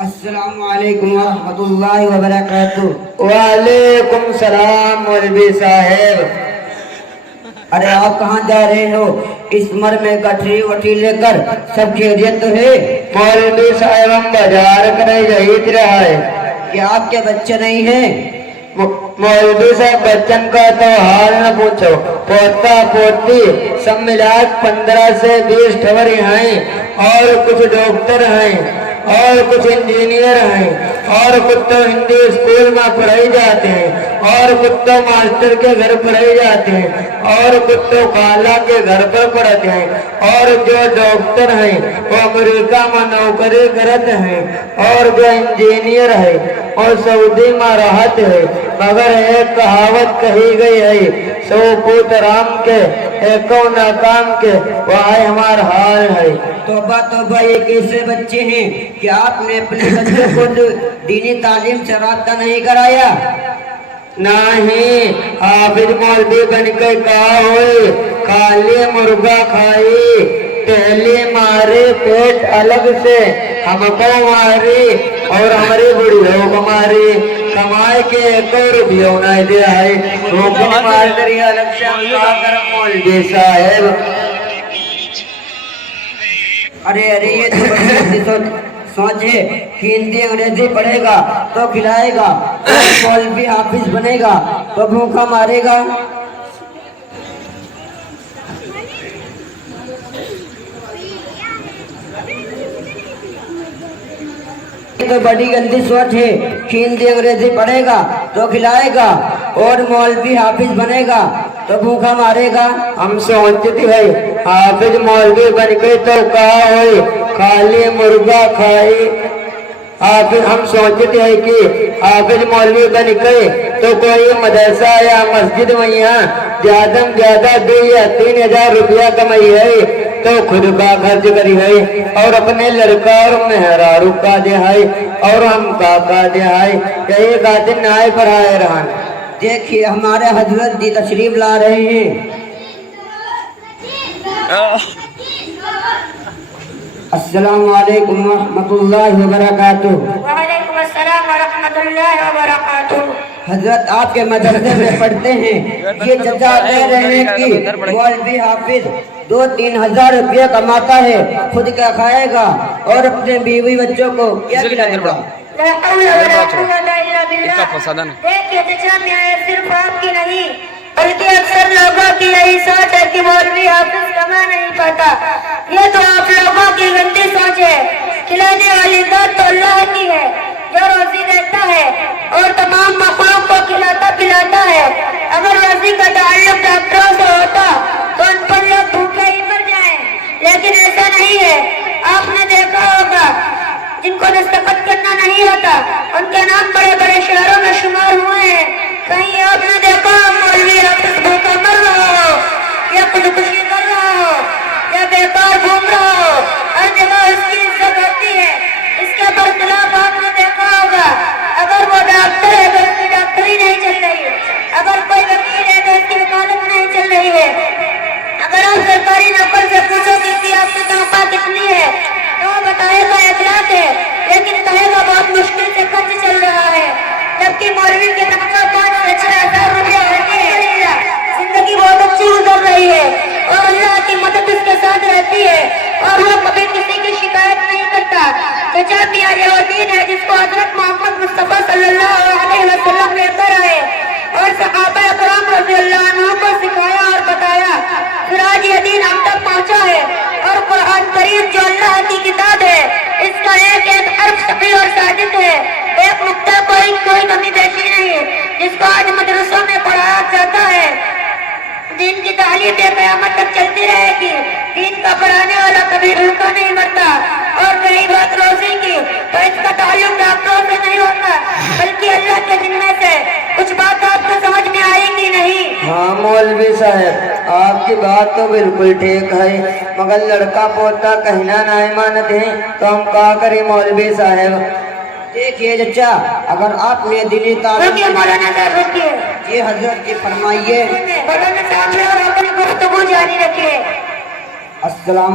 السلام علیکم ورحمۃ اللہ وبرکاتہ۔ وعلیکم السلام مولوی صاحب۔ ارے آپ کہاں جا رہے ہو؟ اس عمر میں گٹھری وٹھی لے کر سب خیریت تو ہے؟ مولوی صاحب ہم بازار کرنے جہیت رہا ہے۔ کیا آپ کے بچے نہیں ہیں؟ مولوی صاحب بچن کا تو حال نہ پوچھو، پوتا پوتی سب ملا 15 سے 20 ٹھوری ہیں، اور کچھ ڈاکٹر ہیں، اور کچھ انجینئر ہیں، اور کچھ تو ہندی اسکول میں پڑھائی جاتے ہیں، اور کچھ تو ماسٹر کے گھر پڑھائی جاتے ہیں، اور کچھ تو خالہ کے گھر پر پڑھتے ہیں، اور جو ڈاکٹر ہیں وہ امریکہ میں نوکری کرتے ہیں، اور جو انجینئر ہے اور سعودی میں راحت ہے۔ مگر ایک کہاوت کہی گئی ہے، 100 پوت رام کے ایکو ناکام کے، وہی ہمارا حال ہے۔ توبہ توبہ، یہ کیسے بچے ہیں کہ آپ نے اپنے بچوں کو دینی تعلیم سے رابطہ نہیں کرایا؟ نہیں، حافظ مولوی بن کے کہا ہوئی، خالی مرغا کھائی، پہلی ماری پیٹ الگ سے ہم کو ماری، اور ہماری بڑھیوں کو ماری، کمائی کے 1 روپیہ نہیں دیا ہے، روکن مار کری الگ سے ہم کہا کر مولوی صاحب۔ ارے یہ تو بڑی سوچ ہے کہ ہندی انگریزی پڑھے گا تو کھلائے گا، اور مولوی حافظ بنے گا تو بھوکا مارے گا۔ یہ تو بڑی گندی سوچ ہے کہ ہندی انگریزی پڑھے گا تو کھلائے گا، اور مولوی حافظ بنے گا تو بھوکا مارے گا۔ ہم سوچتی ہے حافظ مولوی بن کے تو کہا ہوئی، خالی مرغا کھائی۔ حافظ ہم سوچتے ہیں کہ حافظ مولوی بن کے تو کوئی مدرسہ یا مسجد میں یہاں زیادہ زیادہ 2 یا 3 ہزار روپیہ کمائی ہے تو خود کا خرچ کری ہے، اور اپنے لڑکا اور مہرارو کا دے ہے، اور ہم کا دے ہے، کئی کا دن آئے پڑھائے رہن۔ دیکھیے ہمارے حضرت جی تشریف لا رہے ہیں۔ السلام علیکم ورحمۃ اللہ وبرکاتہ۔ وعلیکم السلام ورحمۃ اللہ وبرکاتہ۔ حضرت آپ کے مدرسے میں پڑھتے ہیں، یہ چچا کہہ رہے ہیں کہ مولوی حافظ 2-3 ہزار روپیہ کماتا ہے، خود کیا کھائے گا اور اپنے بیوی بچوں کو کیا کھلائے گا؟ لا حول ولا قوة الا باللہ۔ دیکھیے چچا، میں صرف آپ کی نہیں بلکہ اکثر لوگوں کی یہی سوچ ہے کہ مولوی حافظ کما نہیں پاتا۔ یہ تو آپ لوگوں کی گندی سوچ ہے۔ کھلانے والی ذات تو اللہ کی ہے جو روزی دیتا ہے اور تمام مخلوق کو کھلاتا پلاتا ہے۔ اگر روزی کا تعلق ڈاکٹروں سے ہوتا تو ان پر لوگ بھوکے ہی مر جائیں، لیکن ایسا نہیں ہے۔ آپ نے دیکھا ہوگا جن کو دستخط کرنا نہیں ہوتا ان کے نام بڑے بڑے شہروں میں شمار ہوئے ہیں۔ کہیں آپ نے دیکھا مولوی حافظ بھوکا مر رہا ہو، یا خودکشی کر رہا ہو، یا بیکار گھوم رہا ہو؟ ہر جگہ اس کی عزت ہوتی ہے۔ اس کے برخلاف آپ نے دیکھا ہوگا اگر وہ ڈاکٹر ہے تو اس کی ڈاکٹری نہیں چل رہی ہے، اگر کوئی وکیل ہے تو اس کی وکالت نہیں چل رہی ہے۔ اگر آپ سرکاری نوکر سے پوچھو کہ آپ کی تنخواہ کتنی ہے تو وہ بتائے گا 1 لاکھ ہے، لیکن کہے گا بہت مشکل سے خرچ چل رہا ہے۔ جبکہ مولوی کی تنخواہ 5 سے 6 ہزار روپیہ ہوتی ہے۔ زندگی بہت اچھی گزر رہی ہے اور اللہ کی مدد اس کے ساتھ رہتی ہے، اور وہ کبھی کسی کی شکایت نہیں کرتا۔ چچا میاں یہ وہ دین ہے جس کو حضرت محمد مصطفیٰ صلی اللہ علیہ وسلم لے کر آئے اور صحابہ کرام رضی اللہ عنہ کو سکھایا اور بتایا۔ پھر آج یہ دین ہم تک پہنچا ہے، اور قرآن کریم جو اللہ کی کتاب ہے اس کا ایک ایک حرف صحیح اور ثابت ہے، ایک نقطہ کوئی کمی بیشی نہیں، جس کو آج مدرسوں میں پڑھایا جاتا ہے۔ دین کی تعلیم قیامت تک چلتی رہے گی۔ دین کا پڑھانے والا کبھی بھوکا نہیں مرتا۔ اور رہی بات روزی کی تو اس کا تعلق ڈاکٹروں سے نہیں ہوتا بلکہ اللہ کے ذمہ سے۔ کچھ بات آپ کو سمجھ میں آئی کہ نہیں؟ ہاں مولوی صاحب، آپ کی بات تو بالکل ٹھیک ہے، مگر لڑکا پوتا کہنا نہیں مانتے ہیں تو ہم کہا کریں مولوی صاحب۔ دیکھیے چچا، اگر آپ نے دینی تعلیم رکیے مولانا صاحب، رکیے۔ جی حضرت جی فرمائیے۔ مولانا صاحب اور اپنی گفتگو جاری رکھیے۔ السلام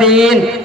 3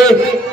1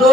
2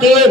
3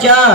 4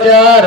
4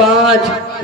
5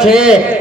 6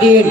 3